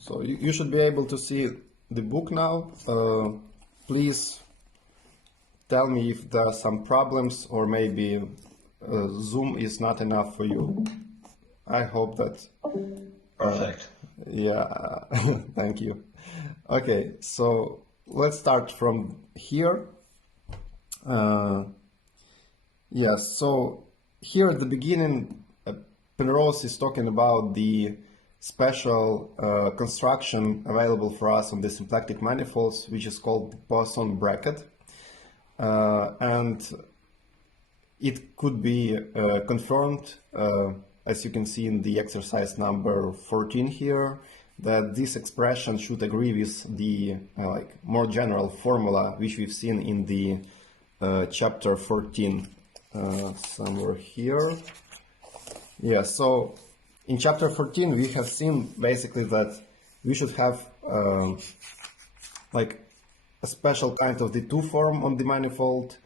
So you should be able to see the book now. Please tell me if there are some problems, or maybe Zoom is not enough for you. I hope that. Perfect. Yeah, thank you. Okay, so let's start from here. Yes, so here at the beginning, Penrose is talking about the special construction available for us on the symplectic manifolds, which is called the Poisson bracket. And it could be confirmed, as you can see in the exercise number 14 here, that this expression should agree with the more general formula which we've seen in the chapter 14 somewhere here. Yeah, so in chapter 14 we have seen basically that we should have like a special kind of the two form on the manifold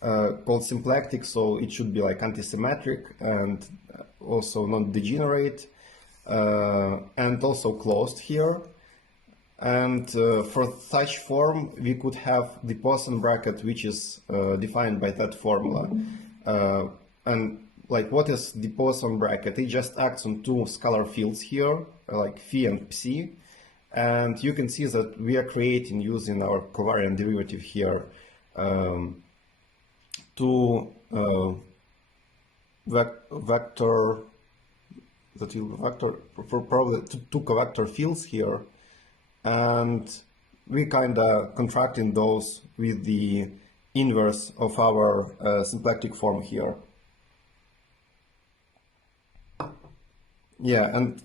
called symplectic, so it should be like antisymmetric and also non-degenerate and also closed here. And for such form we could have the Poisson bracket, which is defined by that formula. And like, what is the Poisson bracket? It just acts on two scalar fields here, like phi and psi. And you can see that we are creating, using our covariant derivative here, two vector, that will vector, for probably two covector fields here. And we kind of contracting those with the inverse of our symplectic form here. Yeah, and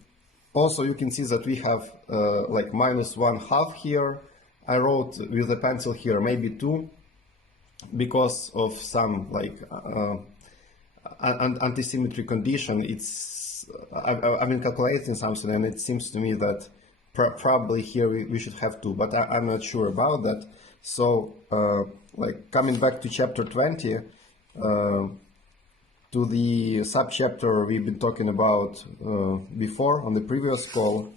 also you can see that we have like -1/2 here. I wrote with a pencil here maybe 2 because of some like antisymmetry condition. I've been calculating something and it seems to me that probably here we should have 2, but I'm not sure about that. So like coming back to chapter 20, to the subchapter we've been talking about before on the previous call,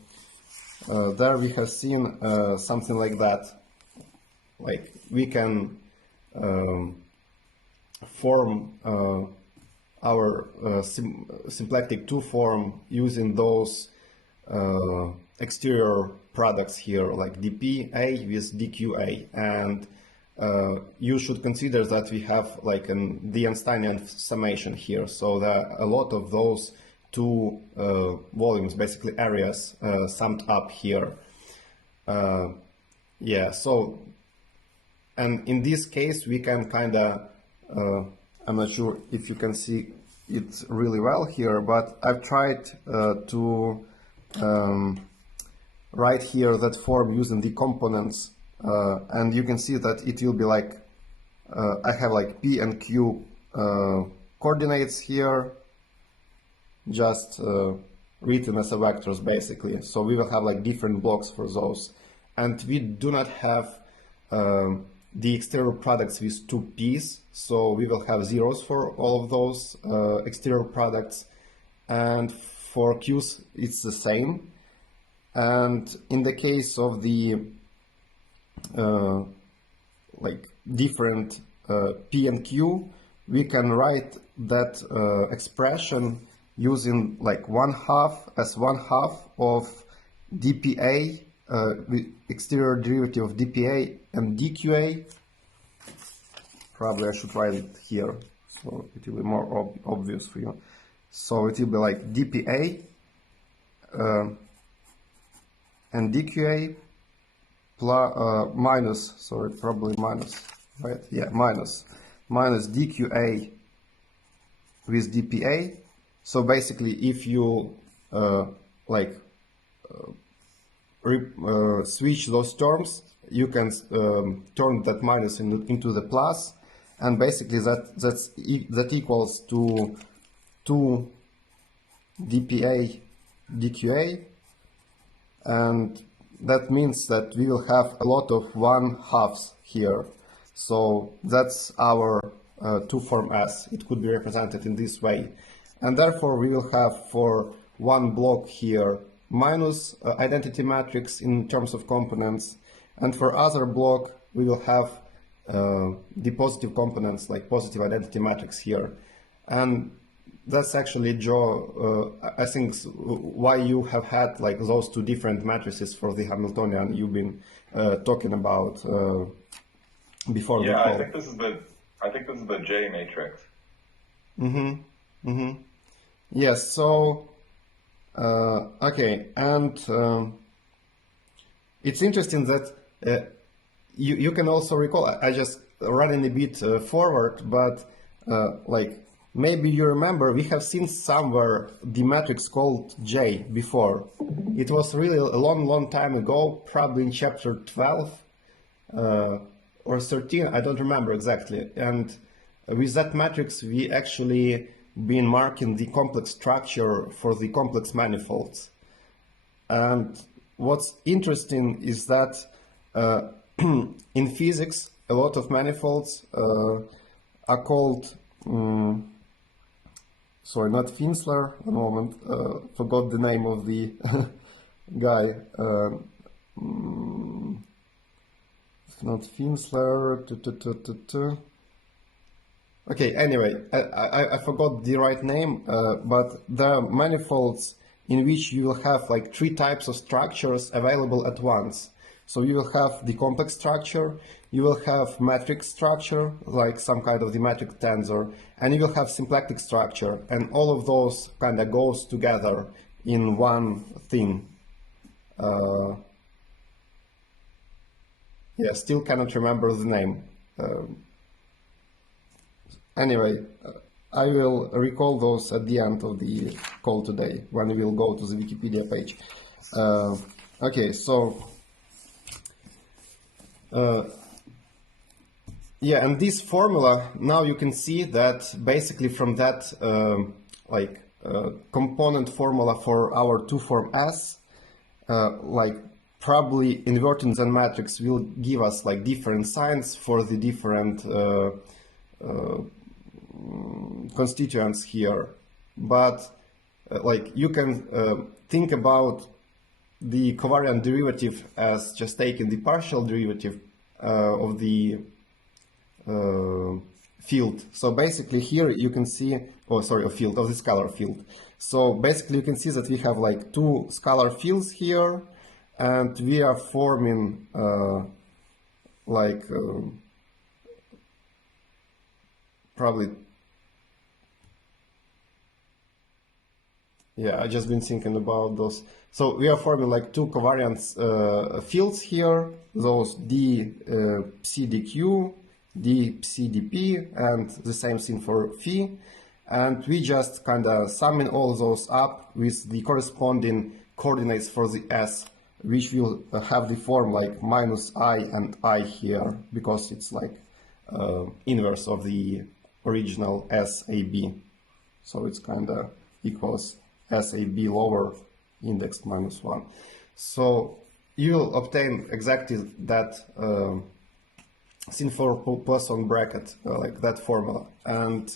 there we have seen something like that. Like we can form our symplectic 2 form using those exterior products here, like dpa with dqa, and you should consider that we have like the Einsteinian summation here, so there are a lot of those two volumes, basically areas, summed up here. Yeah, so, and in this case we can kind of, I'm not sure if you can see it really well here, but I've tried to write here that form using the components. And you can see that it will be like, I have like P and Q coordinates here, just written as a vectors basically. So we will have like different blocks for those. And we do not have the exterior products with 2 P's, so we will have zeros for all of those exterior products. And for Q's it's the same. And in the case of the like different P and Q, we can write that expression using like 1/2 as 1/2 of dpa, exterior derivative of dpa and dqa. Probably I should write it here so it will be more obvious for you. So it will be like dpa and dqa plus minus, sorry, probably minus, right? Yeah, minus dqa with dpa. So basically, if you switch those terms, you can turn that minus into the plus, and basically that equals to 2 dpa dqa, and that means that we will have a lot of 1/2 here. So that's our 2 form S. It could be represented in this way. And therefore we will have for one block here minus identity matrix in terms of components, and for other block we will have the positive components like positive identity matrix here. And that's actually, Joe, I think why you have had like those two different matrices for the Hamiltonian you've been talking about before the call. I think this is the J matrix. Yes. So okay, and it's interesting that you can also recall. I just running a bit forward, but like maybe you remember we have seen somewhere the matrix called J before. It was really a long time ago, probably in chapter 12 or 13. I don't remember exactly. And with that matrix, we actually been marking the complex structure for the complex manifolds. And what's interesting is that in physics, a lot of manifolds are called, sorry, not Finsler, one moment, forgot the name of the guy. Not Finsler. Okay, anyway, I forgot the right name, but there are manifolds in which you will have like three types of structures available at once. So you will have the complex structure, you will have matrix structure, like some kind of the matrix tensor, and you will have symplectic structure, and all of those kind of goes together in one thing. Yeah, still cannot remember the name. Anyway, I will recall those at the end of the call today when we will go to the Wikipedia page. Okay, so yeah, and this formula, now you can see that basically from that component formula for our two-form S, like probably inverting the matrix will give us like different signs for the different constituents here. But like you can think about the covariant derivative as just taking the partial derivative of the field. So basically here you can see, of the scalar field. So basically you can see that we have like two scalar fields here, and we are forming probably, yeah, I just been thinking about those. So we are forming like two covariance fields here, those d psi dq, d psi dp, and the same thing for phi. And we just kind of summing all those up with the corresponding coordinates for the S, which will have the form like minus I and I here, because it's like inverse of the original SAB. So it's kind of equals SAB lower indexed minus 1. So you'll obtain exactly that thing for Poisson bracket, like that formula. And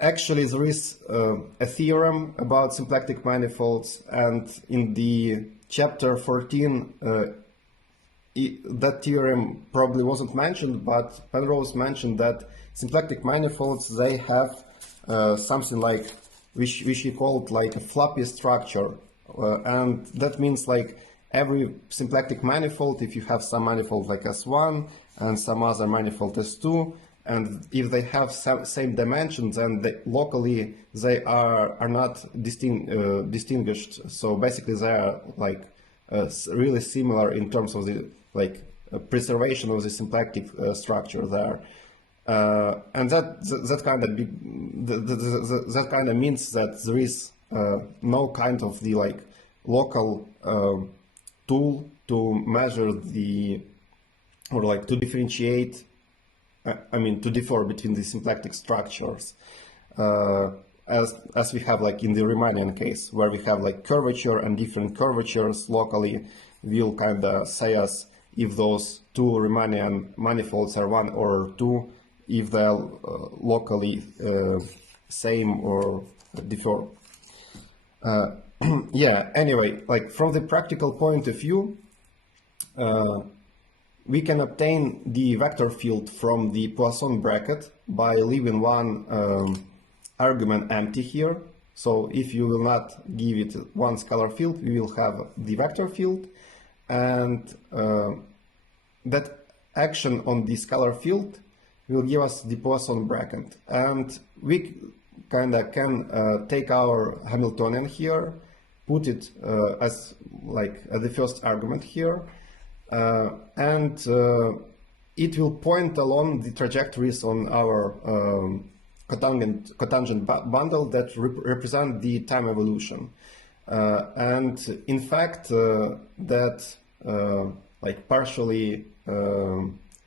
actually there is a theorem about symplectic manifolds, and in the chapter 14 that theorem probably wasn't mentioned, but Penrose mentioned that symplectic manifolds, they have something like which he called like a floppy structure, and that means like every symplectic manifold, if you have some manifold like S1 and some other manifold S2, and if they have same dimensions and locally they are not distinguished, so basically they are like really similar in terms of the preservation of the symplectic structure there. And that kind of means that there is no kind of the like local tool to measure the, or like to differentiate, to differ between the symplectic structures, as we have like in the Riemannian case, where we have like curvature and different curvatures locally will kind of say us if those two Riemannian manifolds are one or two, if they're locally same or differ. Yeah, anyway, like from the practical point of view, we can obtain the vector field from the Poisson bracket by leaving one argument empty here. So if you will not give it one scalar field, we will have the vector field, and that action on the scalar field will give us the Poisson bracket. And we kind of can take our Hamiltonian here, put it as like the first argument here, and it will point along the trajectories on our cotangent bundle that represent the time evolution. And in fact, that like partially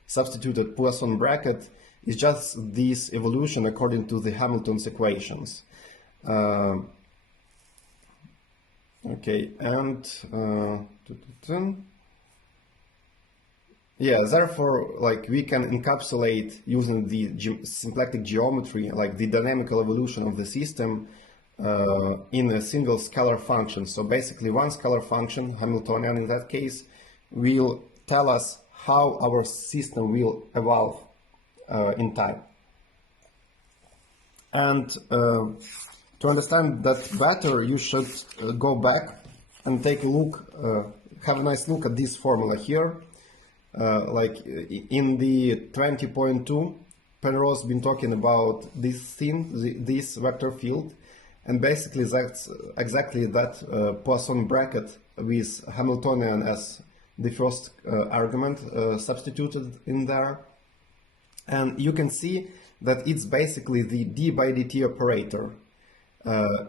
substituted Poisson bracket is just this evolution according to the Hamilton's equations. Okay, and yeah, therefore, like we can encapsulate using the symplectic geometry, like the dynamical evolution of the system in a single scalar function. So basically one scalar function, Hamiltonian in that case, will tell us how our system will evolve in time. And to understand that better, you should go back and take a look, have a nice look at this formula here. Like in the 20.2, Penrose's been talking about this thing, this vector field, and basically that's exactly that Poisson bracket with Hamiltonian as the first argument substituted in there. And you can see that it's basically the d by dt operator,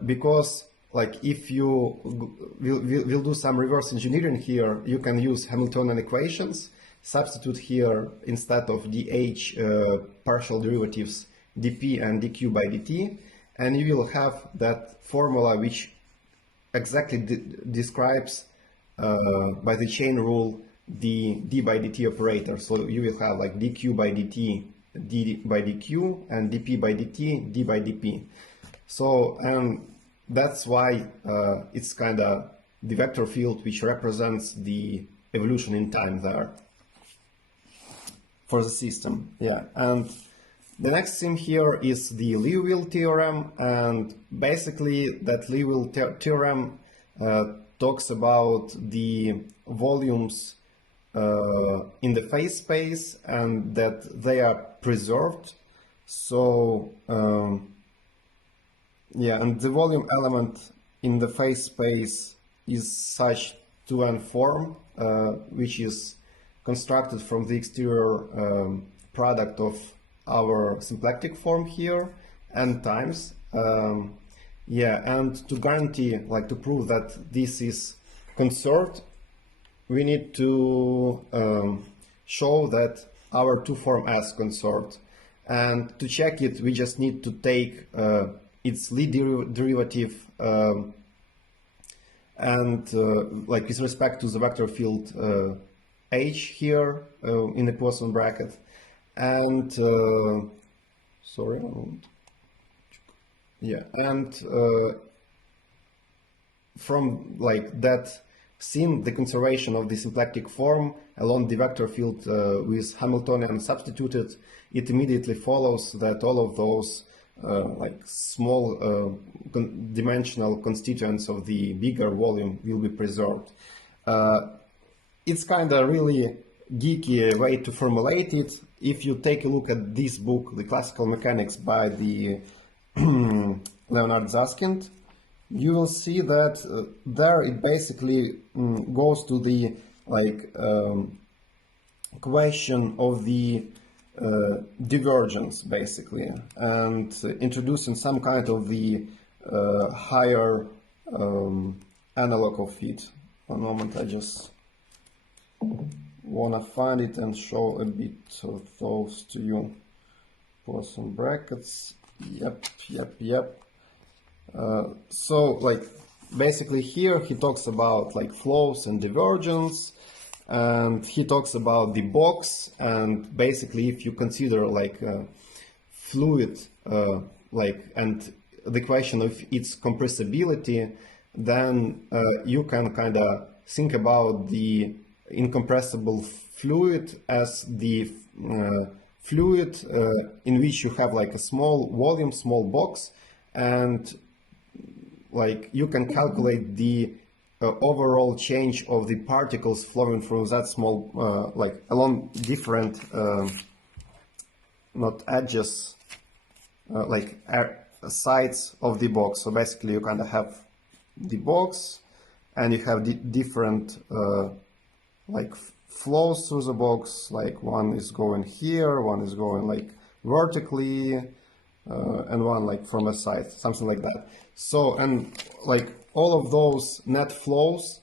because like if you will do some reverse engineering here, you can use Hamiltonian equations, substitute here instead of dh partial derivatives dp and dq by dt, and you will have that formula which exactly describes by the chain rule the d by dt operator. So you will have like dq by dt d by dq and dp by dt d by dp. So that's why it's kind of the vector field which represents the evolution in time there for the system. Yeah, and the next thing here is the Alluvial theorem, and basically that Alluvial theorem talks about the volumes in the phase space and that they are preserved. So yeah, and the volume element in the phase space is such 2n form, which is constructed from the exterior product of our symplectic form here n times. Yeah, and to guarantee, like to prove that this is conserved, we need to show that our two form is conserved. And to check it, we just need to take its lead derivative and like with respect to the vector field H here in the Poisson bracket, and sorry, yeah, and from like that, seeing the conservation of the symplectic form along the vector field with Hamiltonian substituted, it immediately follows that all of those like small dimensional constituents of the bigger volume will be preserved. It's kind of really geeky way to formulate it. If you take a look at this book, The Classical Mechanics by the Leonard Susskind, you will see that there it basically goes to the like question of the divergence basically, and introducing some kind of the higher analog of it. One moment, I just wanna find it and show a bit of those to you. Poisson brackets, yep. So like basically here he talks about like flows and divergence, and he talks about the box, and basically if you consider like a fluid like and the question of its compressibility, then you can kind of think about the incompressible fluid as the fluid in which you have like a small volume, small box, and like you can calculate the overall change of the particles flowing through that small, like along different, not edges, like sides of the box. So basically you kind of have the box and you have the different like flows through the box, like one is going here, one is going like vertically, and one like from a side, something like that. So, and like all of those net flows,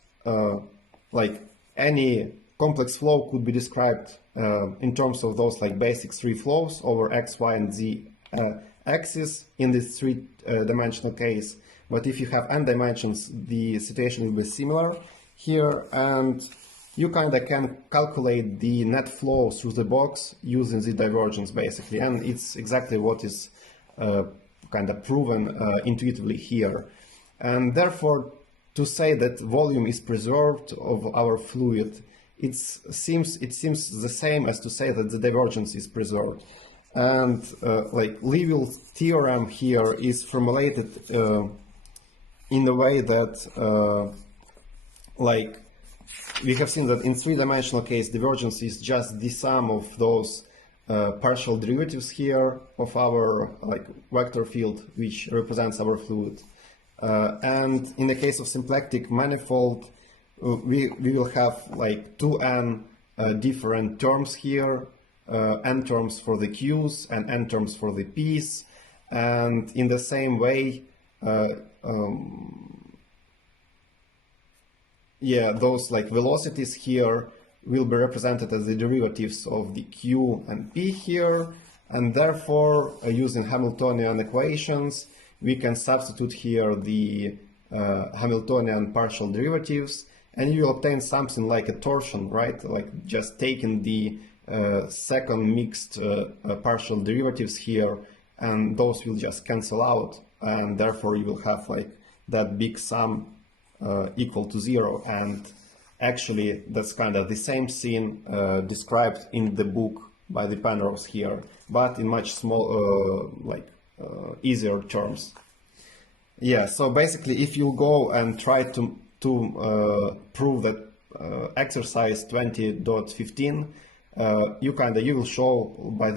like any complex flow could be described in terms of those like basic three flows over x, y, and z axis in this three-dimensional case. But if you have n dimensions, the situation will be similar here, and you kind of can calculate the net flow through the box using the divergence basically, and it's exactly what is kind of proven intuitively here. And therefore, to say that volume is preserved of our fluid, it seems the same as to say that the divergence is preserved. And like Alluvial theorem here is formulated in a way that like we have seen that in three-dimensional case, divergence is just the sum of those partial derivatives here of our like vector field, which represents our fluid. And in the case of symplectic manifold, we will have like 2n different terms here, n terms for the q's and n terms for the p's. And in the same way, yeah, those like velocities here will be represented as the derivatives of the q and p here, and therefore using Hamiltonian equations we can substitute here the Hamiltonian partial derivatives, and you will obtain something like a torsion, right? Like just taking the second mixed partial derivatives here, and those will just cancel out, and therefore you will have like that big sum equal to 0. And actually that's kind of the same scene described in the book by the Penrose here, but in much small easier terms. Yeah, so basically if you go and try to prove that exercise 20.15, you will show by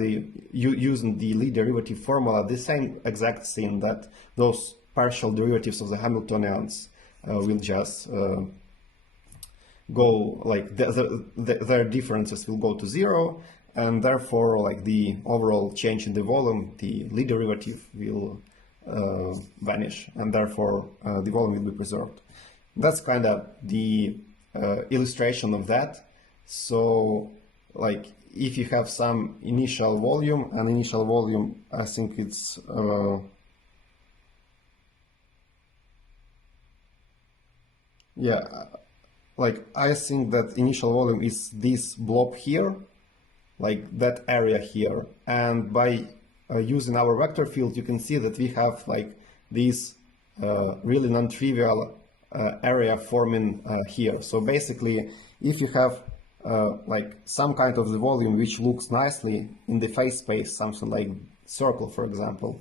using the Lie derivative formula the same exact thing, that those partial derivatives of the Hamiltonians will just go like their differences will go to 0, and therefore like the overall change in the volume, the Lie derivative will vanish, and therefore the volume will be preserved. That's kind of the illustration of that. So like if you have some initial volume, I think it's yeah, like I think that initial volume is this blob here, like that area here, and by using our vector field you can see that we have like this really non-trivial area forming here. So basically if you have like some kind of the volume which looks nicely in the phase space, something like circle for example,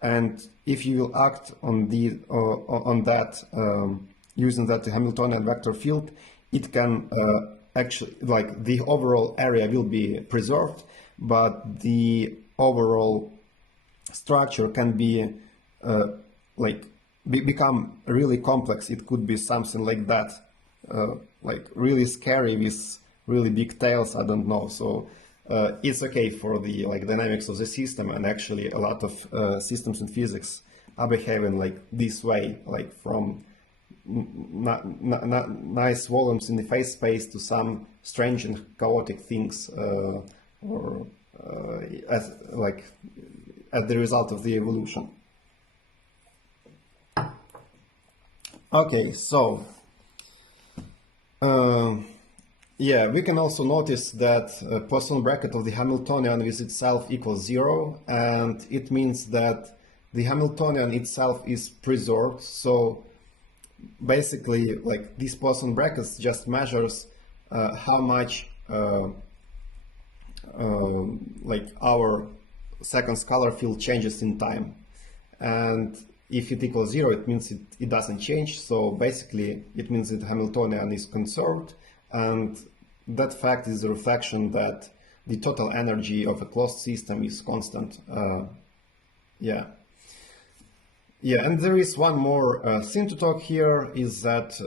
and if you will act on the on that using that Hamiltonian vector field, it can actually like the overall area will be preserved, but the overall structure can be become really complex. It could be something like that, like really scary with really big tails, I don't know. So it's okay for the like dynamics of the system, and actually a lot of systems in physics are behaving like this way, like from nice volumes in the phase space to some strange and chaotic things, or as the result of the evolution. Okay, so yeah, we can also notice that Poisson bracket of the Hamiltonian with itself equals 0, and it means that the Hamiltonian itself is preserved. So basically, like this Poisson brackets just measures how much like our second scalar field changes in time. And if it equals 0, it means it doesn't change. So basically, it means that Hamiltonian is conserved. And that fact is a reflection that the total energy of a closed system is constant. Yeah, and there is one more thing to talk here, is that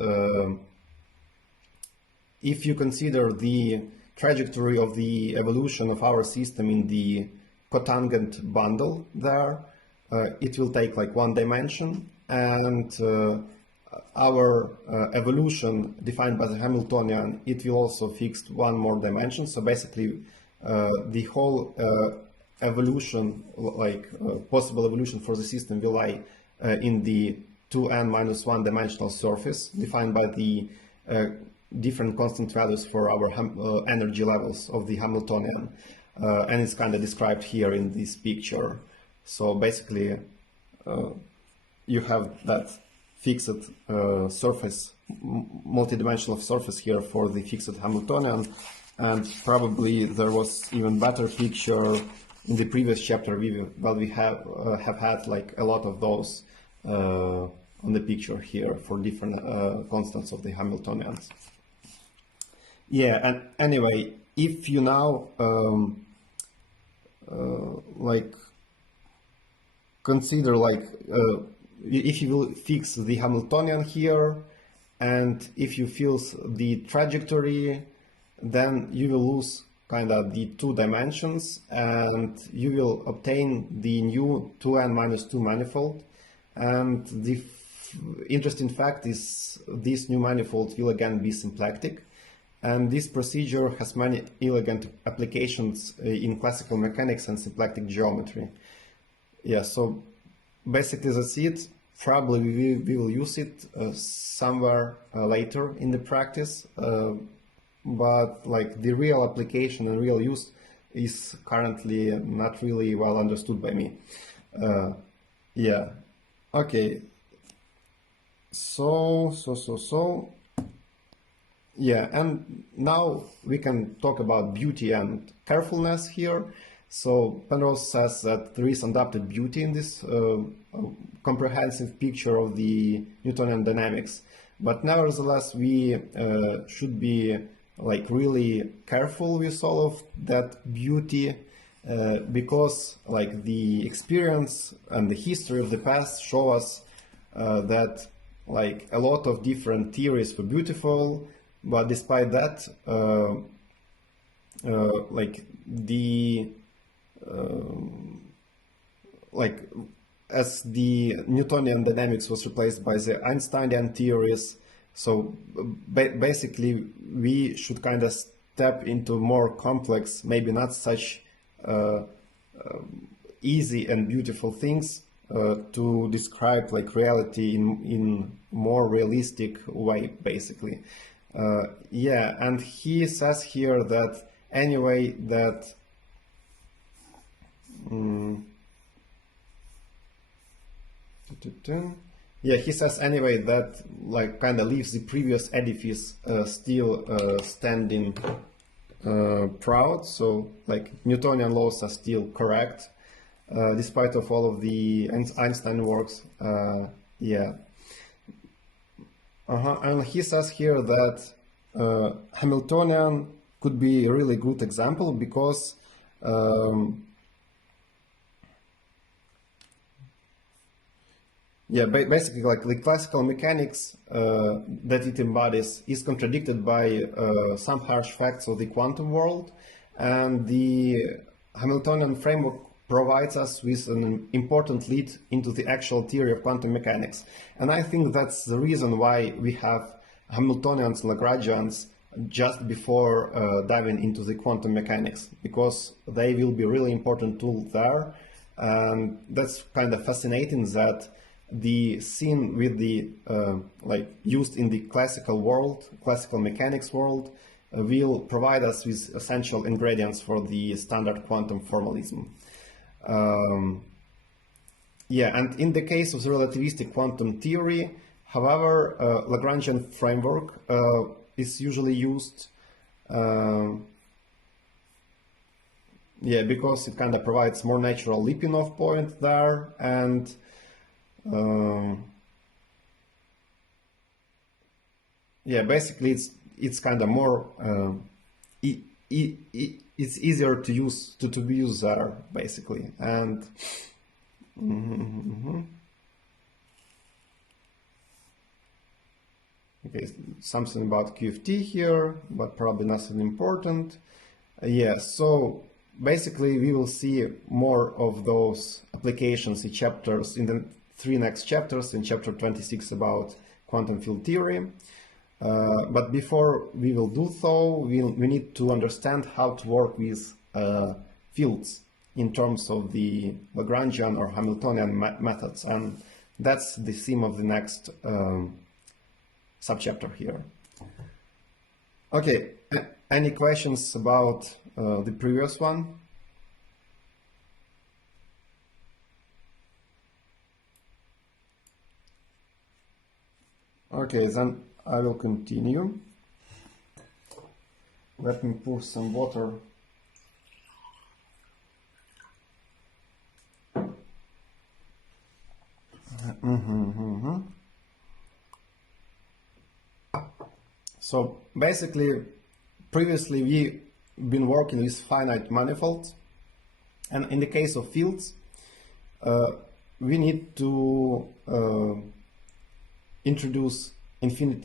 if you consider the trajectory of the evolution of our system in the cotangent bundle there, it will take like one dimension, and our evolution defined by the Hamiltonian, it will also fix one more dimension. So basically the whole evolution, like possible evolution for the system, will lie in the 2n minus 1 dimensional surface defined by the different constant values for our energy levels of the Hamiltonian, and it's kind of described here in this picture. So basically you have that fixed surface, multidimensional surface here for the fixed Hamiltonian, and probably there was even better picture in the previous chapter. We have had like a lot of those on the picture here for different constants of the Hamiltonians. Yeah, and anyway, if you now like consider like if you will fix the Hamiltonian here, and if you fix the trajectory, then you will lose kind of the 2 dimensions, and you will obtain the new 2n minus 2 manifold. And the interesting fact is this new manifold will again be symplectic. And this procedure has many elegant applications in classical mechanics and symplectic geometry. Yeah, so basically that's it. Probably we will use it somewhere later in the practice, but like the real application and real use is currently not really well understood by me. Yeah, okay. So. Yeah, and now we can talk about beauty and carefulness here. So Penrose says that there is undoubted beauty in this comprehensive picture of the Newtonian dynamics, but nevertheless we should be like really careful with all of that beauty, because like the experience and the history of the past show us that like a lot of different theories were beautiful. But despite that, like the like as the Newtonian dynamics was replaced by the Einsteinian theories, so basically we should kind of step into more complex, maybe not such easy and beautiful things to describe like reality in more realistic way, basically. Yeah, and he says here that anyway that yeah, he says anyway that like kind of leaves the previous edifice still standing proud. So like Newtonian laws are still correct despite of all of the Einstein works. Yeah. And he says here that Hamiltonian could be a really good example because yeah, basically like the classical mechanics that it embodies is contradicted by some harsh facts of the quantum world, and the Hamiltonian framework provides us with an important lead into the actual theory of quantum mechanics. And I think that's the reason why we have Hamiltonians and Lagrangians just before diving into the quantum mechanics, because they will be a really important tool there. And that's kind of fascinating that the scene with the like used in the classical world, classical mechanics world, will provide us with essential ingredients for the standard quantum formalism. Yeah, and in the case of the relativistic quantum theory, however, Lagrangian framework is usually used. Yeah, because it kind of provides more natural leaping off point there, and yeah, basically it's kind of more it's easier to use to be used there basically, and okay, something about QFT here, but probably nothing important. Yeah, so basically we will see more of those applications in chapters, in the 3 next chapters, in chapter 26 about quantum field theory. But before we will do so, we need to understand how to work with fields in terms of the Lagrangian or Hamiltonian methods, and that's the theme of the next subchapter here. Okay, any questions about the previous one? Okay, then I will continue. Let me pour some water. So basically, previously we've been working with finite manifolds, and in the case of fields, we need to introduce infinite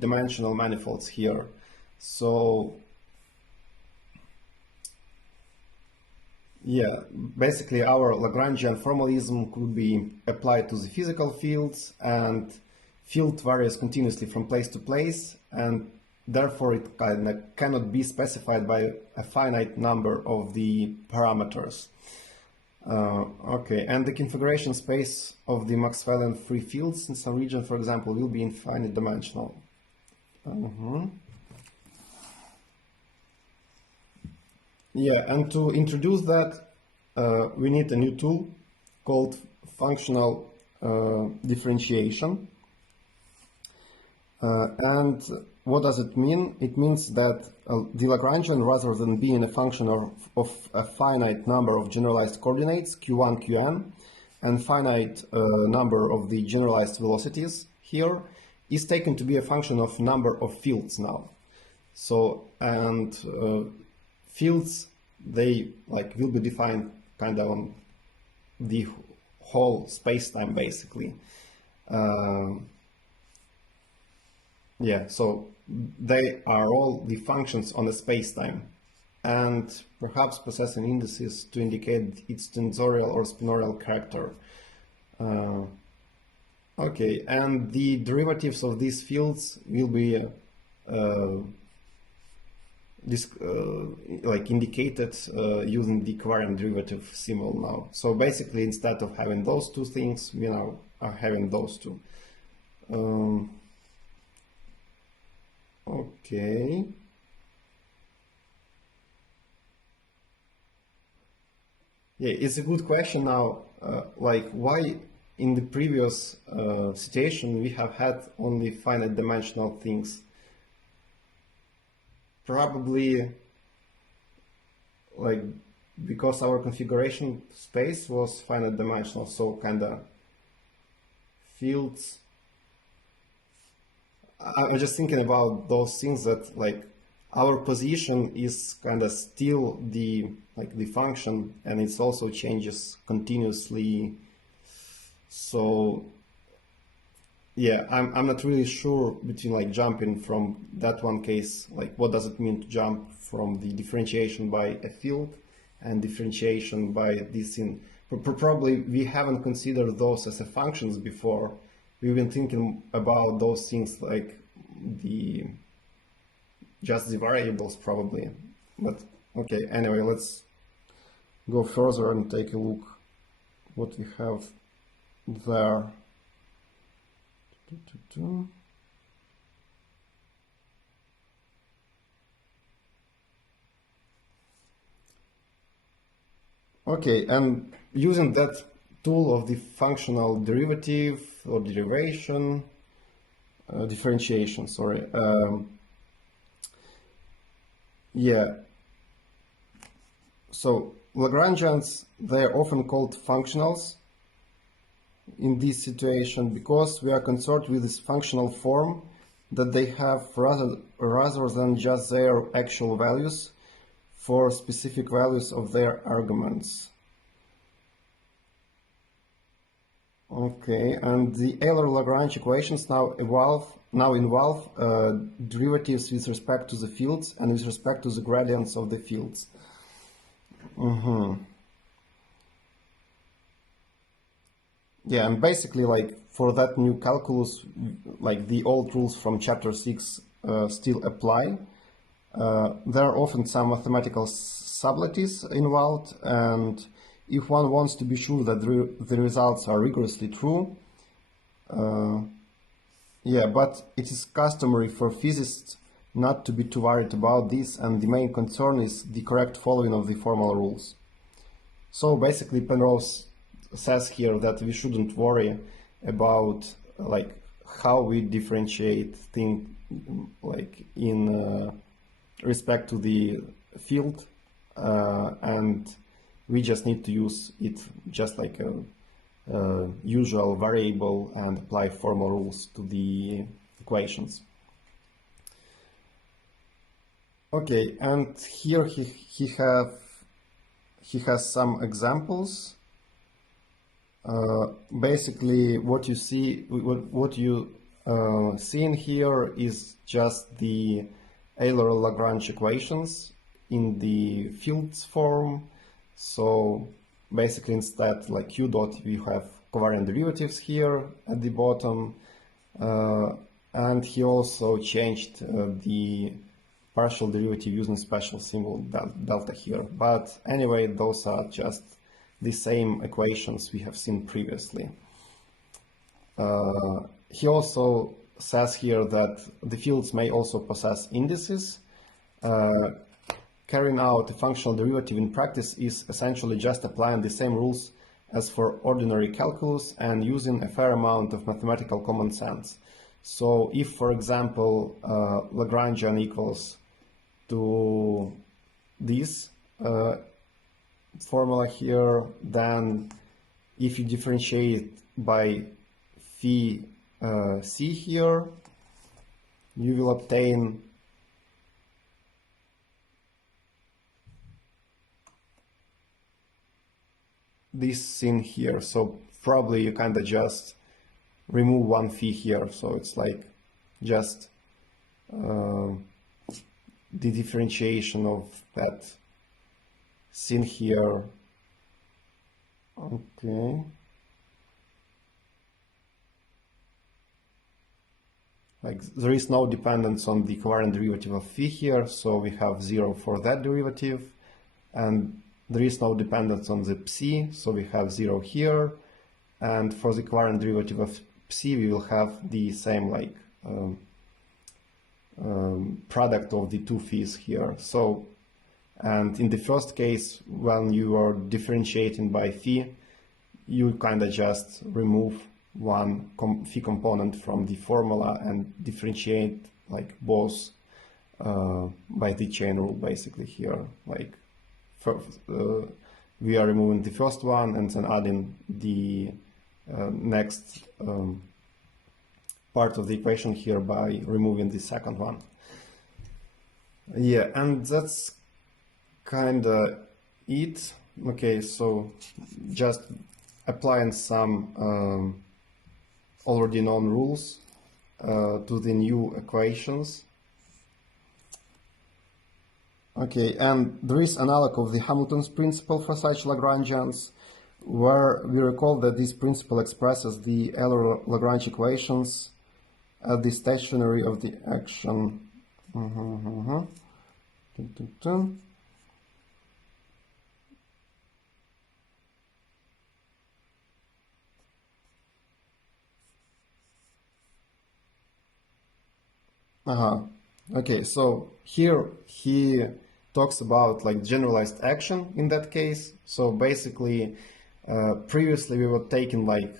dimensional manifolds here. So yeah, basically our Lagrangian formalism could be applied to the physical fields, and field varies continuously from place to place, and therefore it cannot be specified by a finite number of the parameters. Okay, and the configuration space of the Maxwellian free fields in some region, for example, will be infinite dimensional. Yeah, and to introduce that, we need a new tool called functional differentiation. And what does it mean? It means that the Lagrangian, rather than being a function of a finite number of generalized coordinates, q1, qn, and finite number of the generalized velocities here, is taken to be a function of number of fields now. So, and fields, they will be defined kind of on the whole space-time basically. Yeah, so they are all the functions on a space-time, and perhaps possessing indices to indicate its tensorial or spinorial character. Okay, and the derivatives of these fields will be indicated using the covariant derivative symbol now. So basically, instead of having those two things, we now are having those two. Okay. Yeah, it's a good question now. Why in the previous situation we have had only finite dimensional things? Probably because our configuration space was finite dimensional, so kind of fields. I'm just thinking about those things that our position is kind of still the function, and it also changes continuously. So yeah, I'm not really sure between jumping from that one case, what does it mean to jump from the differentiation by a field and differentiation by this thing. Probably we haven't considered those as a functions before. We've been thinking about those things just the variables probably. But okay, anyway, let's go further and take a look what we have there. Okay, and using that tool of the functional derivative or derivation, differentiation, sorry. So Lagrangians, they're often called functionals in this situation because we are concerned with this functional form that they have rather than just their actual values for specific values of their arguments. Okay, and the Euler-Lagrange equations now involve derivatives with respect to the fields and with respect to the gradients of the fields. Yeah, and basically, like for that new calculus, like the old rules from chapter 6 still apply. There are often some mathematical subtleties involved, and if one wants to be sure that the results are rigorously true, but it is customary for physicists not to be too worried about this, and the main concern is the correct following of the formal rules. So basically Penrose says here that we shouldn't worry about like how we differentiate things like in respect to the field, and we just need to use it just like a usual variable and apply formal rules to the equations. Okay, and here he has some examples. Basically, what you see in here is just the Euler-Lagrange equations in the fields form. So basically, instead, like q dot, we have covariant derivatives here at the bottom, and he also changed the partial derivative using special symbol delta here. But anyway, those are just the same equations we have seen previously. He also says here that the fields may also possess indices. Carrying out a functional derivative in practice is essentially just applying the same rules as for ordinary calculus and using a fair amount of mathematical common sense. So if, for example, Lagrangian equals to this formula here, then if you differentiate by phi c here, you will obtain this in here. So probably you kind of just remove one phi here. So it's like just the differentiation of that sin here. Okay. Like there is no dependence on the covariant derivative of phi here, so we have 0 for that derivative, and there is no dependence on the psi, so we have 0 here, and for the covariant derivative of psi we will have the same like product of the two phis here. So, and in the first case, when you are differentiating by phi, you kind of just remove one phi component from the formula and differentiate like both by the chain rule basically here. Like we are removing the first one and then adding the next part of the equation here by removing the second one. Yeah, and that's kind of it. Okay, so just applying some already known rules to the new equations. Okay, and there is analog of the Hamilton's principle for such Lagrangians, where we recall that this principle expresses the Euler-Lagrange equations at the stationary of the action. Okay, so here he talks about like generalized action in that case. So basically Previously we were taking like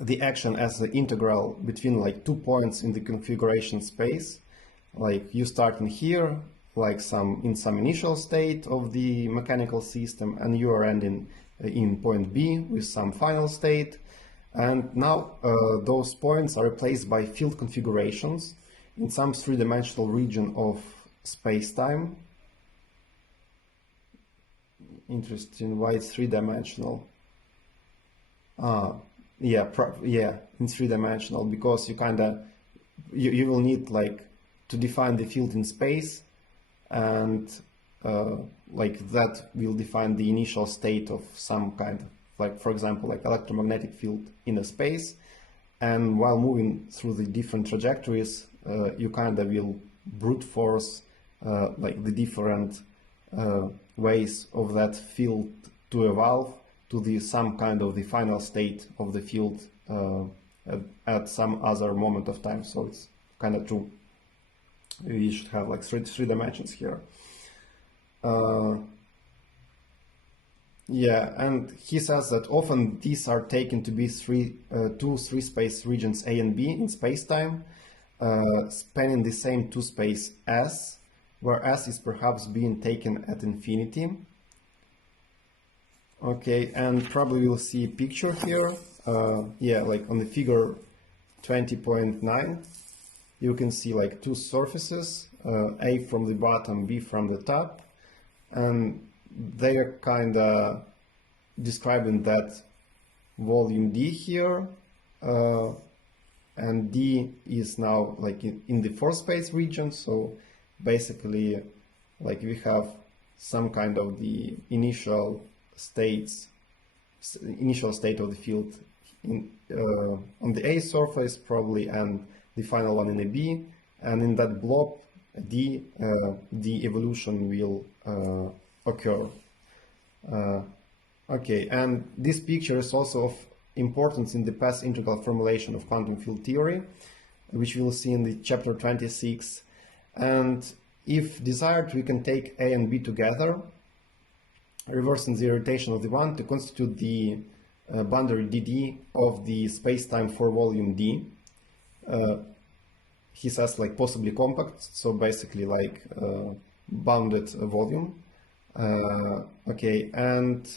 the action as the integral between like 2 points in the configuration space. Like you start in here, like in some initial state of the mechanical system, and you are ending in point B with some final state. And now those points are replaced by field configurations in some three-dimensional region of space-time. Interesting, why it's three-dimensional. Yeah, in three-dimensional, because you kind of you will need like to define the field in space, and like that will define the initial state of some kind of, like for example, like electromagnetic field in a space. And while moving through the different trajectories, you kind of will brute force like the different ways of that field to evolve to the some kind of the final state of the field at some other moment of time. So it's kind of true. We should have like three dimensions here. Yeah, and he says that often these are taken to be two three-space regions A and B in space-time, spanning the same two-space S, where S is perhaps being taken at infinity. Okay, and probably we'll see a picture here. Yeah, like on the figure 20.9, you can see like two surfaces, A from the bottom, B from the top, and they are kind of describing that volume D here, and D is now like in the four space region. So basically, like we have some kind of the initial state of the field on the A surface probably, and the final one in the B, and in that blob D, the evolution will occur. Okay, and this picture is also of importance in the path integral formulation of quantum field theory, which we'll see in the chapter 26. And if desired, we can take A and B together, reversing the rotation of the one to constitute the boundary dd of the space-time for volume D. He says like possibly compact, so basically like bounded volume. Okay, and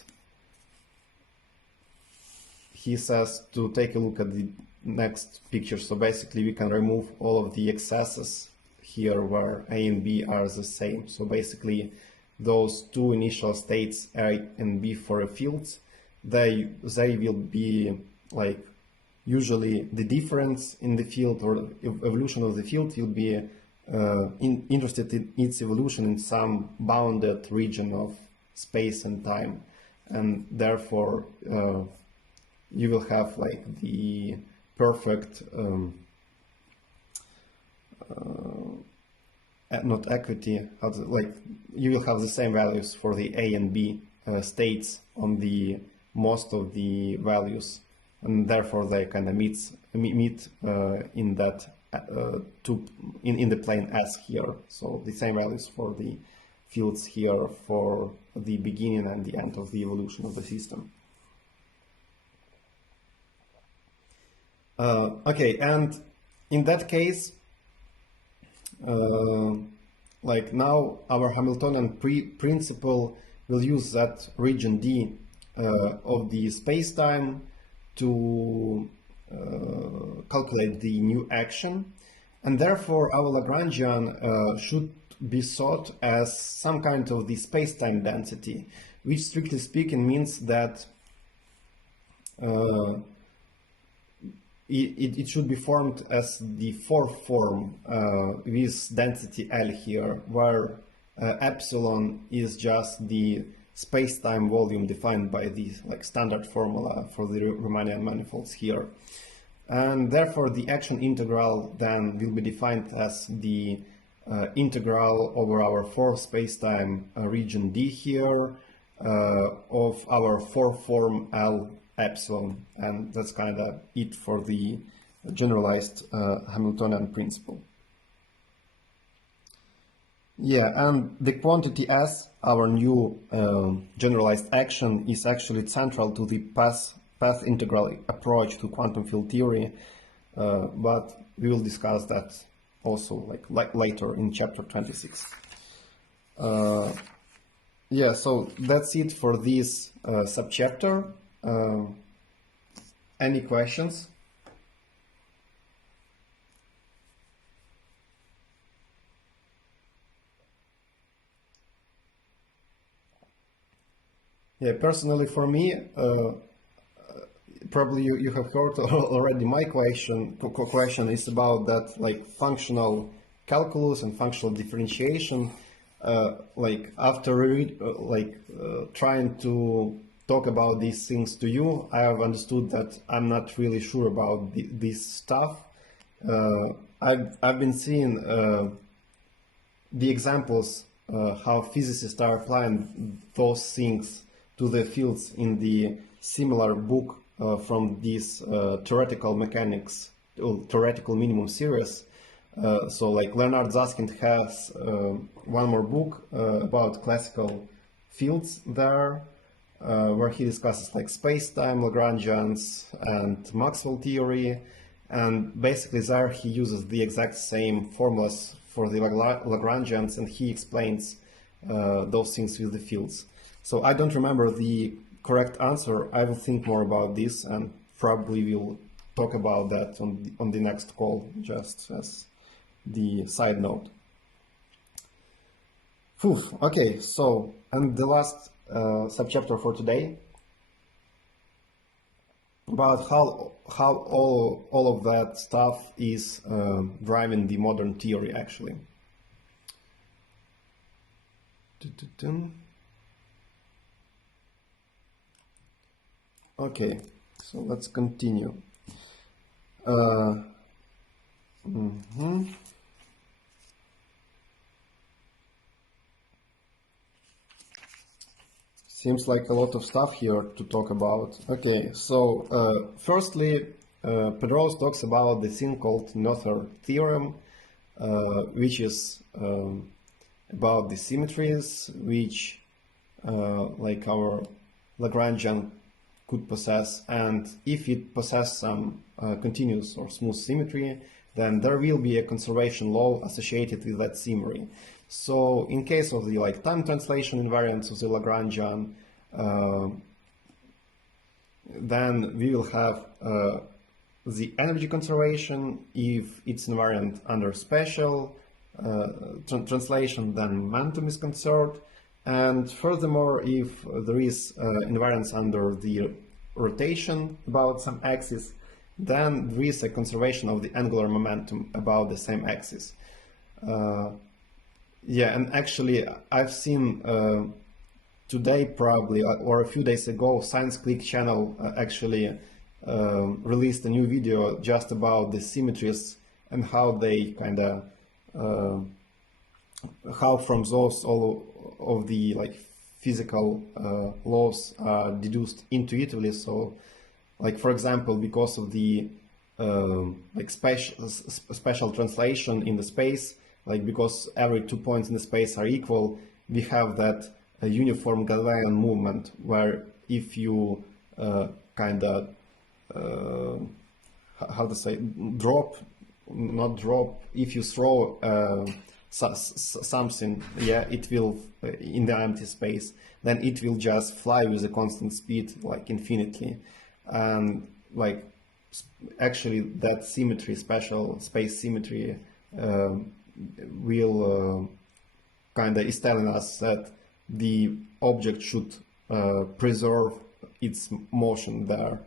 he says to take a look at the next picture. So basically we can remove all of the excesses here where A and B are the same. So basically those two initial states A and B for a field, they will be like usually the difference in the field or evolution of the field will be interested in its evolution in some bounded region of space and time, and therefore you will have like the perfect not equity, like you will have the same values for the A and B states on the most of the values, and therefore they kind of meet in that in the plane S here. So the same values for the fields here for the beginning and the end of the evolution of the system. Okay, and in that case, like now our Hamiltonian principle will use that region D of the space-time to calculate the new action, and therefore our Lagrangian should be thought as some kind of the space-time density, which strictly speaking means that it should be formed as the fourth form with density L here, where epsilon is just the space-time volume defined by the like standard formula for the Riemannian manifolds here. And therefore the action integral then will be defined as the integral over our fourth space-time region D here of our fourth form L epsilon, and that's kind of it for the generalized Hamiltonian principle. Yeah, and the quantity S, our new generalized action, is actually central to the path integral approach to quantum field theory, but we will discuss that also like later in chapter 26. Yeah, so that's it for this subchapter. Any questions? Yeah, personally for me, probably you have heard already my question is about that like functional calculus and functional differentiation. Like after trying to talk about these things to you, I have understood that I'm not really sure about this stuff. I've been seeing the examples how physicists are applying those things to the fields in the similar book from this theoretical mechanics, theoretical minimum series. So like Leonard Susskind has one more book about classical fields there, where he discusses like space-time Lagrangians and Maxwell theory, and basically there he uses the exact same formulas for the Lagrangians, and he explains those things with the fields. So I don't remember the correct answer. I will think more about this, and probably we'll talk about that on the next call, just as the side note. Phew, okay, so, and the last subchapter for today, about how all of that stuff is driving the modern theory, actually. Okay, so let's continue. Seems like a lot of stuff here to talk about. Okay, so firstly, Penrose talks about the thing called Noether theorem, which is about the symmetries which like our Lagrangian could possess, and if it possesses some continuous or smooth symmetry, then there will be a conservation law associated with that symmetry. So in case of the like time translation invariance of the Lagrangian, then we will have the energy conservation. If it's invariant under special translation, then momentum is conserved. And furthermore, if there is invariance under the rotation about some axis, then there is a conservation of the angular momentum about the same axis. Yeah, and actually I've seen today probably, or a few days ago, Science Click channel actually released a new video just about the symmetries and how they kind of how from those all of the like physical laws are deduced intuitively. So like for example, because of the like special translation in the space, like because every 2 points in the space are equal, we have that uniform Galilean movement where if you kind of how to say not drop, if you throw something, yeah, it will in the empty space, then it will just fly with a constant speed like infinitely. And like actually that symmetry, special space symmetry, will kind of is telling us that the object should preserve its motion there.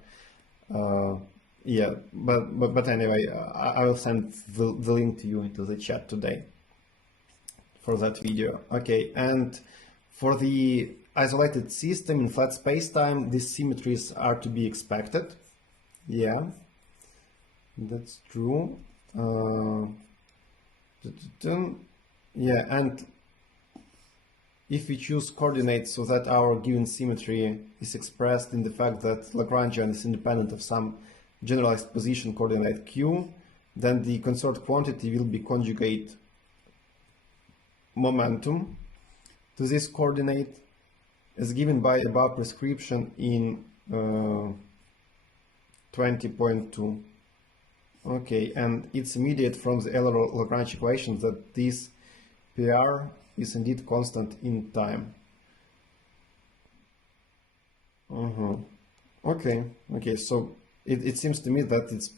Yeah, but anyway, I will send the link to you into the chat today for that video. Okay, and for the isolated system in flat spacetime, these symmetries are to be expected. Yeah, that's true. Yeah, and if we choose coordinates so that our given symmetry is expressed in the fact that Lagrangian is independent of some generalized position coordinate q, then the conserved quantity will be conjugate momentum to this coordinate is given by above prescription in 20.2. Okay, and it's immediate from the Euler-Lagrange equation that this PR is indeed constant in time. Okay, so it seems to me that it's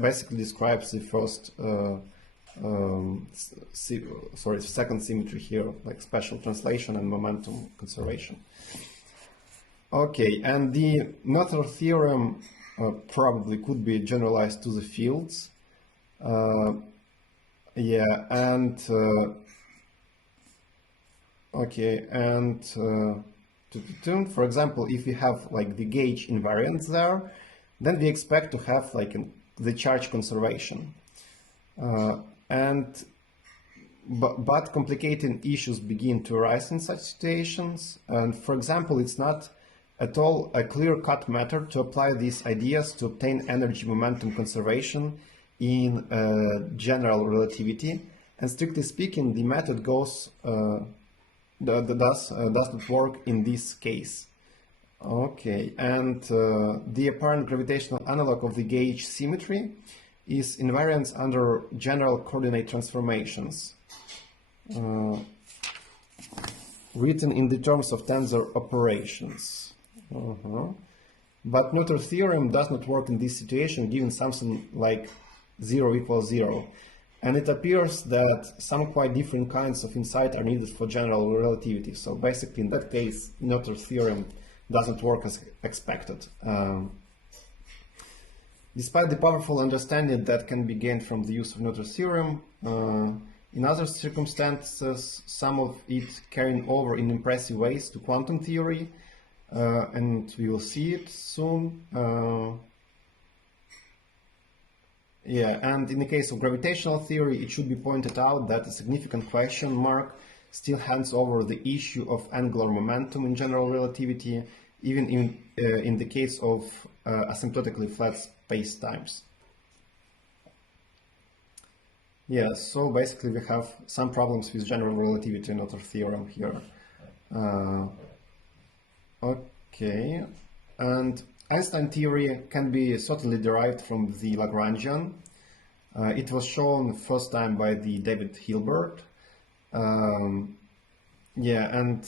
basically describes the first, second symmetry here, like special translation and momentum conservation. Okay, and the Noether theorem probably could be generalized to the fields. Yeah, and okay, and for example, if we have like the gauge invariance there, then we expect to have like the charge conservation. But complicating issues begin to arise in such situations. And for example, it's not at all a clear-cut method to apply these ideas to obtain energy momentum conservation in general relativity. And strictly speaking, the method does not work in this case. Okay, and the apparent gravitational analog of the gauge symmetry is invariance under general coordinate transformations, written in the terms of tensor operations. But Noether theorem does not work in this situation, given something like 0 equals 0. And it appears that some quite different kinds of insight are needed for general relativity. So basically, in that case, Noether theorem doesn't work as expected. Despite the powerful understanding that can be gained from the use of Noether theorem, in other circumstances, some of it carrying over in impressive ways to quantum theory, and we will see it soon. Yeah, and in the case of gravitational theory, it should be pointed out that a significant question mark still hangs over the issue of angular momentum in general relativity, even in the case of asymptotically flat spacetimes. Yeah, so basically we have some problems with general relativity and Noether theorem here. Okay, and Einstein theory can be certainly derived from the Lagrangian. It was shown first time by the David Hilbert. Yeah, and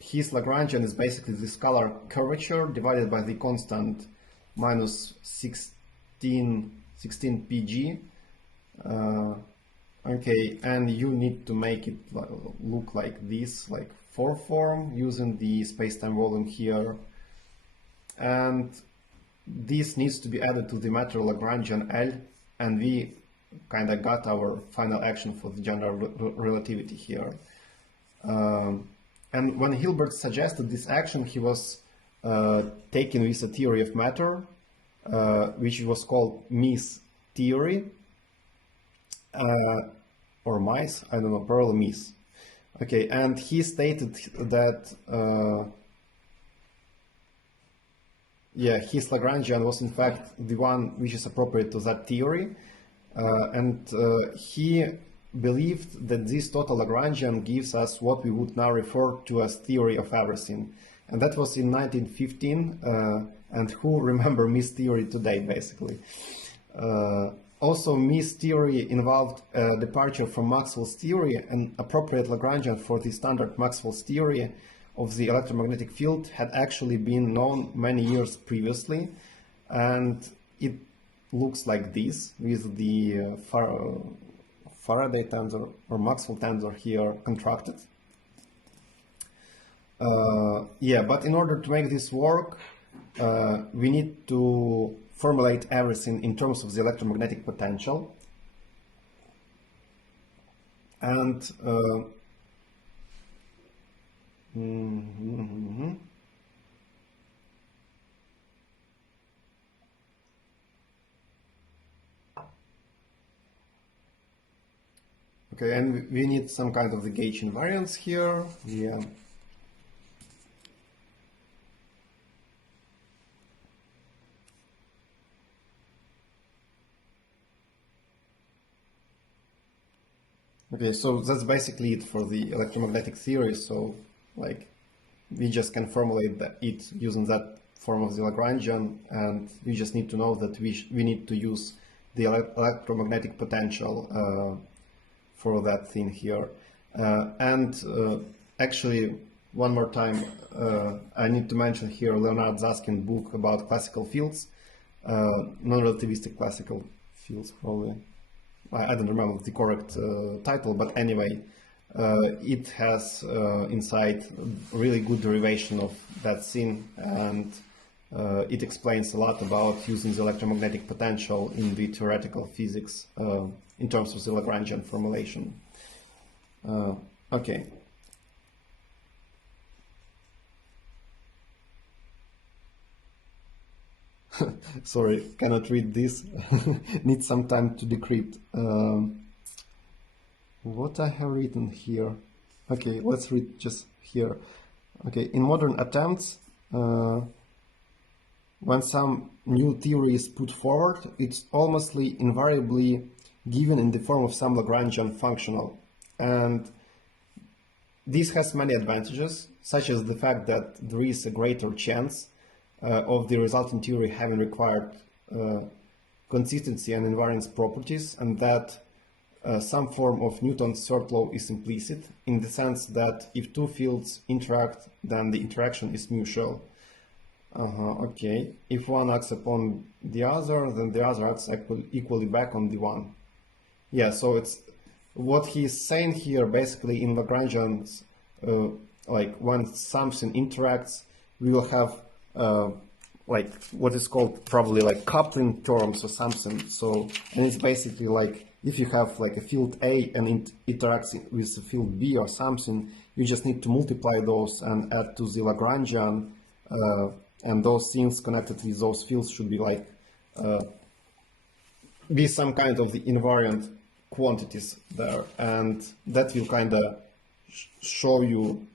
his Lagrangian is basically the scalar curvature divided by the constant minus 16 pg. Okay, and you need to make it look like this, like 4 form, using the space-time volume here. And this needs to be added to the matter Lagrangian L, and we kind of got our final action for the general relativity here. And when Hilbert suggested this action, he was taken with a theory of matter, which was called Mies theory, or Mies, I don't know, probably Mies. Okay, and he stated that yeah, his Lagrangian was in fact the one which is appropriate to that theory, and he believed that this total Lagrangian gives us what we would now refer to as theory of everything, and that was in 1915. And who remember Mies theory today, basically? Also, Mies theory involved a departure from Maxwell's theory. An appropriate Lagrangian for the standard Maxwell's theory of the electromagnetic field had actually been known many years previously, and it looks like this with the Faraday tensor or Maxwell tensor here contracted. Yeah, but in order to make this work, we need to formulate everything in terms of the electromagnetic potential. And okay, and we need some kind of the gauge invariance here. Yeah. Okay, so that's basically it for the electromagnetic theory. So, like, we just can formulate it using that form of the Lagrangian, and we just need to know that we need to use the electromagnetic potential for that thing here. Actually, one more time, I need to mention here Leonard Susskind's book about classical fields, non-relativistic classical fields, probably. I don't remember the correct title, but anyway, it has inside really good derivation of that thing, and it explains a lot about using the electromagnetic potential in the theoretical physics in terms of the Lagrangian formulation. Okay. Sorry, cannot read this. Need some time to decrypt. What I have written here. Okay, let's read just here. Okay, in modern attempts, when some new theory is put forward, it's almost invariably given in the form of some Lagrangian functional. And this has many advantages, such as the fact that there is a greater chance of the resultant theory having required consistency and invariance properties, and that some form of Newton's third law is implicit, in the sense that if two fields interact, then the interaction is mutual. Okay, if one acts upon the other, then the other acts equally back on the one. Yeah, so it's what he's saying here basically in Lagrangians, like when something interacts, we will have like what is called probably like coupling terms or something. So, and it's basically like if you have like a field A and it interacts with the field B or something, you just need to multiply those and add to the Lagrangian, and those things connected with those fields should be like be some kind of the invariant quantities there, and that will kind of show you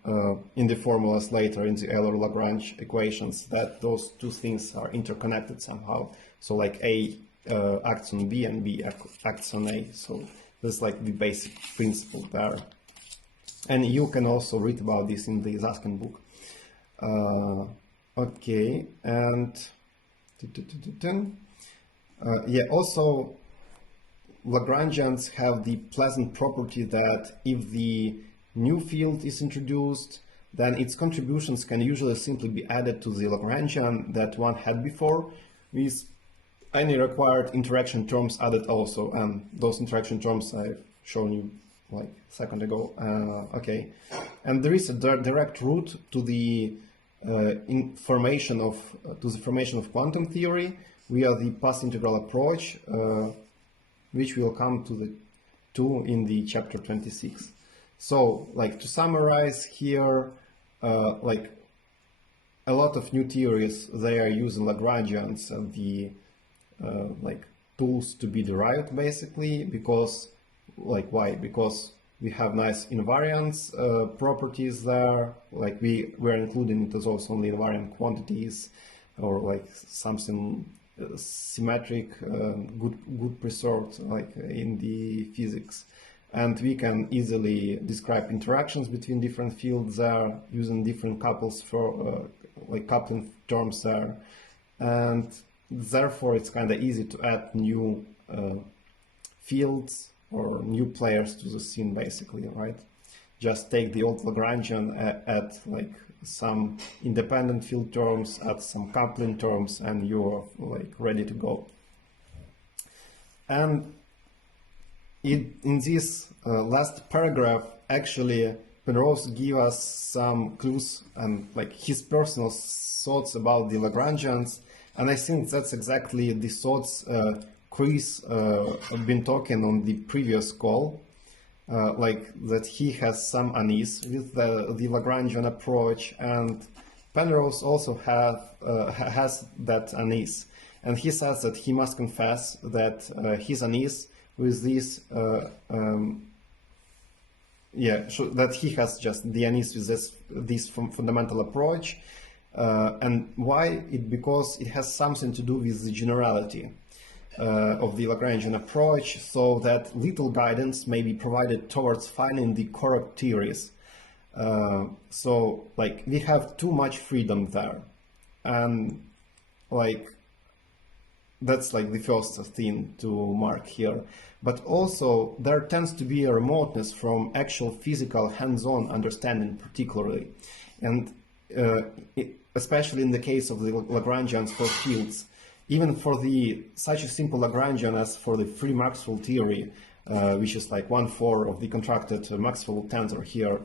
in the formulas later in the Euler-Lagrange equations that those two things are interconnected somehow. So like A acts on B and B acts on A. So that's like the basic principle there. And you can also read about this in the Susskind book. Okay, and yeah, also Lagrangians have the pleasant property that if the new field is introduced, then its contributions can usually simply be added to the Lagrangian that one had before, with any required interaction terms added also, and those interaction terms I've shown you like a second ago. Okay, and there is a direct route to the formation of quantum theory via the path integral approach, which we'll come to in the chapter 26. So, like to summarize here, like a lot of new theories, they are using Lagrangians and the like tools to be derived basically, because like why? Because we have nice invariance properties there, like we're including it as also only invariant quantities or like something symmetric, good preserved like in the physics. And we can easily describe interactions between different fields there using different couples for like coupling terms there. And therefore it's kind of easy to add new fields or new players to the scene basically, right? Just take the old Lagrangian, add like some independent field terms, add some coupling terms, and you're like ready to go. And in this last paragraph, actually, Penrose gives us some clues and like his personal thoughts about the Lagrangians, and I think that's exactly the thoughts Chris had been talking on the previous call, like that he has some unease with the Lagrangian approach, and Penrose also has that unease, and he says that he must confess that his unease with this, that he has just the unease with this fundamental approach, and why? Because it has something to do with the generality. of the Lagrangian approach, so that little guidance may be provided towards finding the correct theories. So like we have too much freedom there, and like that's like the first thing to mark here. But also there tends to be a remoteness from actual physical hands-on understanding particularly, and especially in the case of the Lagrangians for fields. Even for such a simple Lagrangian as for the free Maxwell theory, which is like 1/4 of the contracted Maxwell tensor here,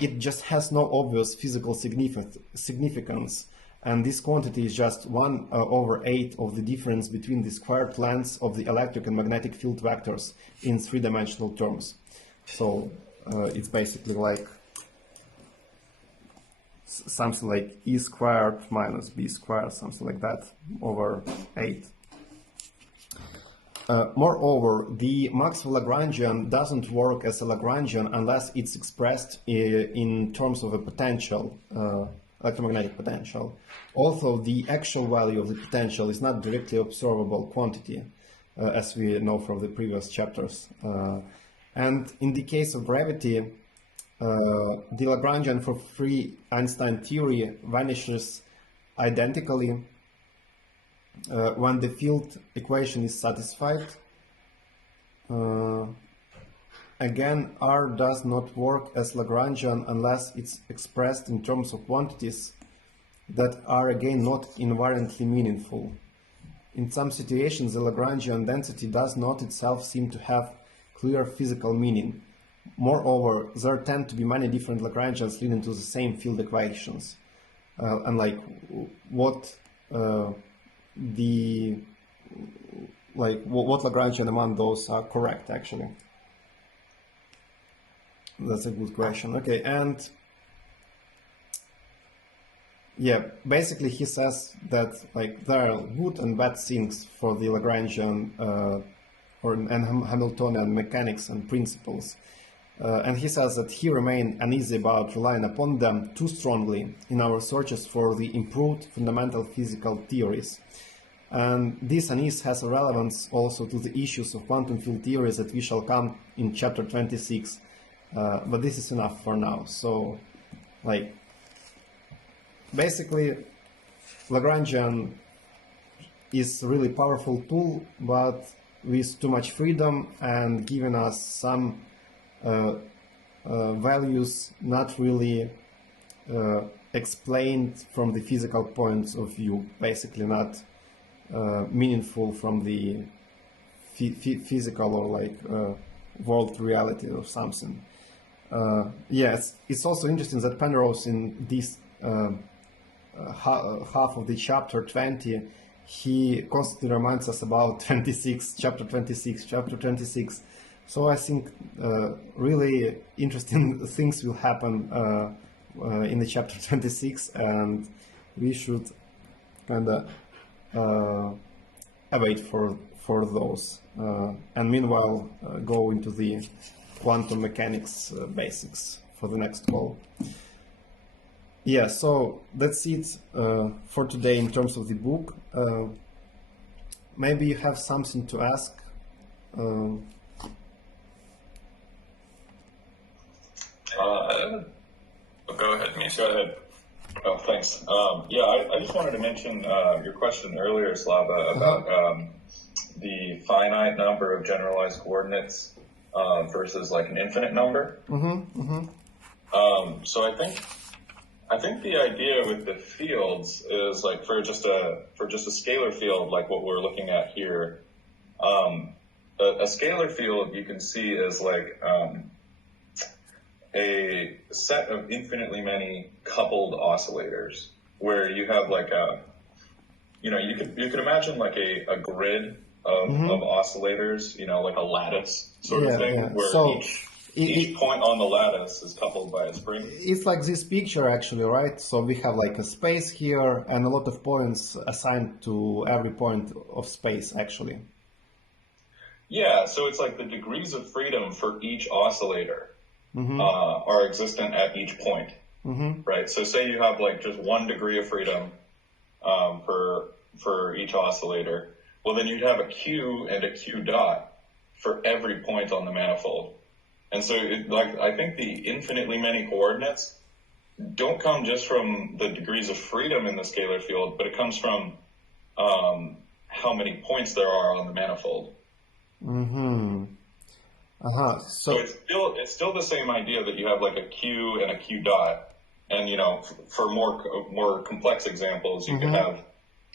it just has no obvious physical significance. And this quantity is just 1/8 of the difference between the squared lengths of the electric and magnetic field vectors in three-dimensional terms. So it's basically like something like e squared minus b squared, something like that, over 8. Moreover, the Maxwell Lagrangian doesn't work as a Lagrangian unless it's expressed in terms of a potential, electromagnetic potential. Although the actual value of the potential is not directly observable quantity, as we know from the previous chapters. And in the case of gravity, the Lagrangian for free Einstein theory vanishes identically when the field equation is satisfied. Again, R does not work as Lagrangian unless it's expressed in terms of quantities that are again not invariantly meaningful. In some situations, the Lagrangian density does not itself seem to have clear physical meaning. Moreover, there tend to be many different Lagrangians leading to the same field equations. And like what Lagrangian among those are correct actually? That's a good question. Okay, and yeah, basically he says that like there are good and bad things for the Lagrangian and Hamiltonian mechanics and principles. And he says that he remains uneasy about relying upon them too strongly in our searches for the improved fundamental physical theories. And this unease has a relevance also to the issues of quantum field theories that we shall come in chapter 26. But this is enough for now. So, like, basically, Lagrangian is a really powerful tool, but with too much freedom and giving us some values not really explained from the physical points of view, basically not meaningful from the physical or like world reality or something. Yes, it's also interesting that Penrose in this half of the chapter 20, he constantly reminds us about chapter 26. So I think really interesting things will happen in the chapter 26, and we should kind of await for those. And meanwhile, go into the quantum mechanics basics for the next call. Yeah, so that's it for today in terms of the book. Maybe you have something to ask. Go ahead, Misha. Go ahead. Oh, thanks. Yeah, I just wanted to mention your question earlier, Slava, about the finite number of generalized coordinates versus like an infinite number. So I think the idea with the fields is like for just a scalar field like what we're looking at here, a scalar field you can see as like a set of infinitely many coupled oscillators where you have like you could imagine like a grid of oscillators, like a lattice sort of thing, where so each point on the lattice is coupled by a spring. It's like this picture actually, right? So we have like a space here and a lot of points assigned to every point of space actually. Yeah, so it's like the degrees of freedom for each oscillator are existent at each point, right? So say you have like just 1 degree of freedom for each oscillator. well, then you'd have a Q and a Q dot for every point on the manifold. And so, I think the infinitely many coordinates don't come just from the degrees of freedom in the scalar field, but it comes from how many points there are on the manifold. Mm-hmm. Uh-huh. So it's still the same idea that you have like a Q and a Q dot, and for more complex examples, you can have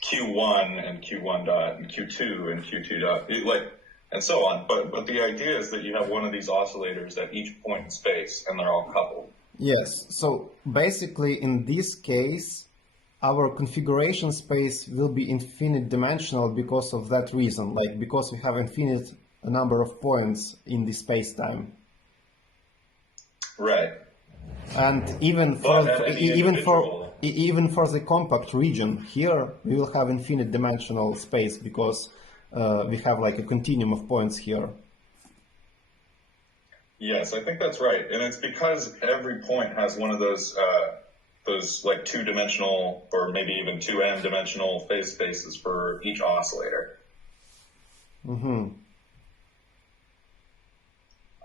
Q1 and Q1 dot and Q2 and Q2 dot, and so on. But the idea is that you have one of these oscillators at each point in space, and they're all coupled. Yes. So basically, in this case, our configuration space will be infinite dimensional because of that reason, like because we have infinite number of points in the space-time. Right. And even for the compact region here, we will have infinite dimensional space because we have like a continuum of points here. Yes, I think that's right, and it's because every point has one of those like two-dimensional or maybe even 2n-dimensional phase spaces for each oscillator. Mm-hmm.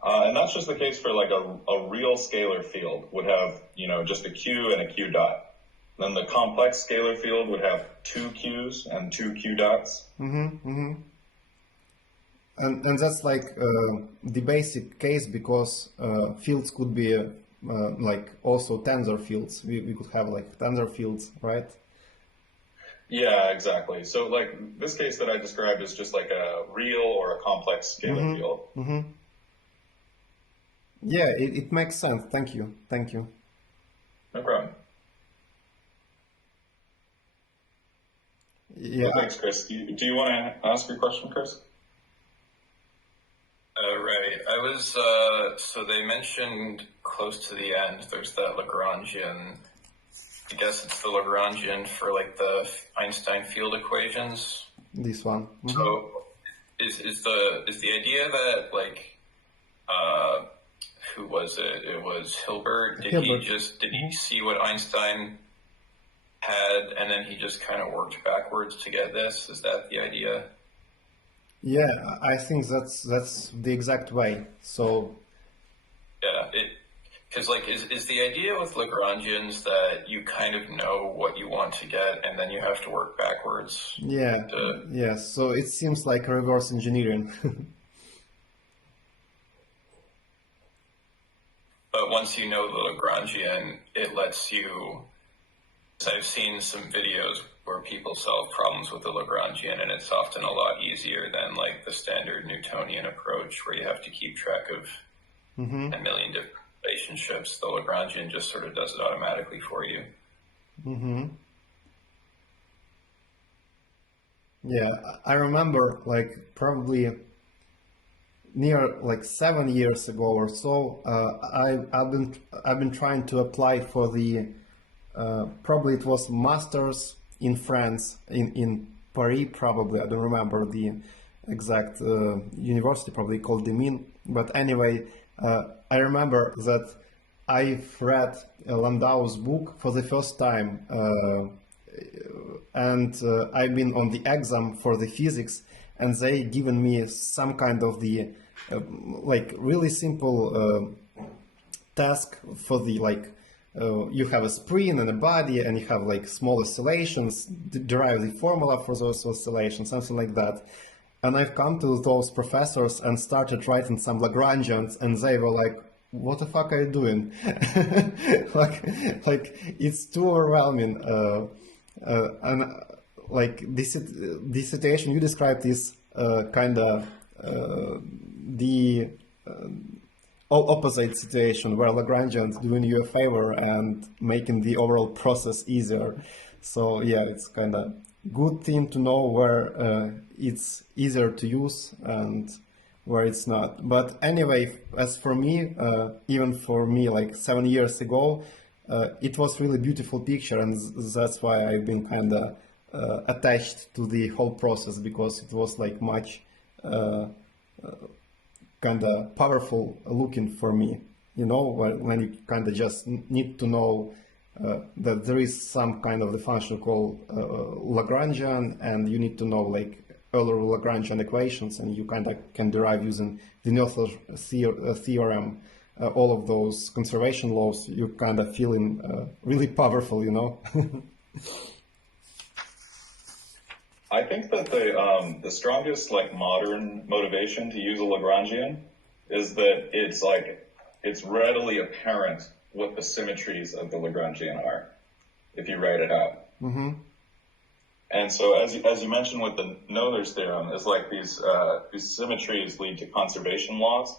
And that's just the case for like a real scalar field would have, just a Q and a Q dot. Then the complex scalar field would have two Qs and two Q dots. Mm-hmm. Mm-hmm. And that's like the basic case because fields could be like also tensor fields. We could have like tensor fields, right? Yeah, exactly. So like this case that I described is just like a real or a complex scalar field. Mm-hmm. Yeah, it makes sense. Thank you. Thank you. No problem. Yeah. Well, thanks, Chris. Do you want to ask your question, Chris? Right. I was, so they mentioned close to the end, there's that Lagrangian, I guess it's the Lagrangian for like the Einstein field equations. This one. Mm-hmm. So is the idea that like, who was it? It was Hilbert. Did he see what Einstein had and then he just kind of worked backwards to get this? Is that the idea? Yeah, I think that's the exact way. So yeah, because like is the idea with Lagrangians that you kind of know what you want to get and then you have to work backwards? Yeah, yeah. So it seems like reverse engineering. But once you know the Lagrangian, it lets you. I've seen some videos where people solve problems with the Lagrangian, and it's often a lot easier than like the standard Newtonian approach where you have to keep track of a million different relationships. The Lagrangian just sort of does it automatically for you. Mm-hmm. Yeah, I remember like probably near like 7 years ago or so, I've been trying to apply for the probably it was masters in France in Paris, probably I don't remember the exact university, probably called the Mines, but anyway, I remember that I've read Landau's book for the first time, and I've been on the exam for the physics, and they given me some kind of the like really simple task for the like you have a spring and a body and you have like small oscillations, derive the formula for those oscillations, something like that. And I've come to those professors and started writing some Lagrangians, and they were like, what the fuck are you doing? like it's too overwhelming. And like this situation you described is kind of the opposite situation where Lagrangians doing you a favor and making the overall process easier. So yeah, it's kind of good thing to know where it's easier to use and where it's not. But anyway, as for me, even for me like 7 years ago, it was really beautiful picture, and that's why I've been kind of attached to the whole process, because it was like much kind of powerful looking for me, you know, when you kind of just need to know that there is some kind of the function called Lagrangian, and you need to know like Euler Lagrangian equations, and you kind of can derive using the Noether's theorem all of those conservation laws. You're kind of feeling really powerful, you know. I think that the strongest like modern motivation to use a Lagrangian is that it's readily apparent what the symmetries of the Lagrangian are if you write it out. Mm-hmm. And so as you mentioned with the Noether's theorem, is like these symmetries lead to conservation laws.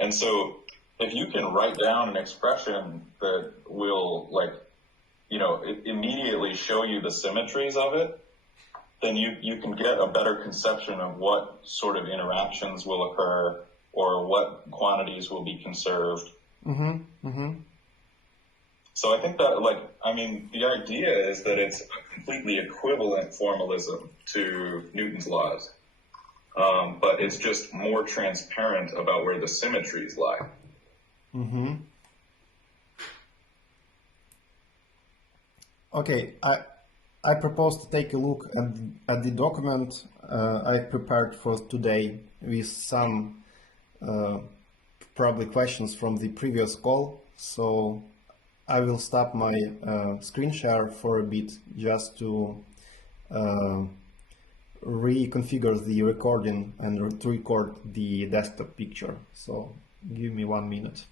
And so if you can write down an expression that will immediately show you the symmetries of it, then you can get a better conception of what sort of interactions will occur or what quantities will be conserved. Mm-hmm. Mm-hmm. So I think that, the idea is that it's a completely equivalent formalism to Newton's laws, but it's just more transparent about where the symmetries lie. Mm-hmm. Okay, I propose to take a look at the document I prepared for today with some probably questions from the previous call. So I will stop my screen share for a bit just to reconfigure the recording and to record the desktop picture. So give me 1 minute.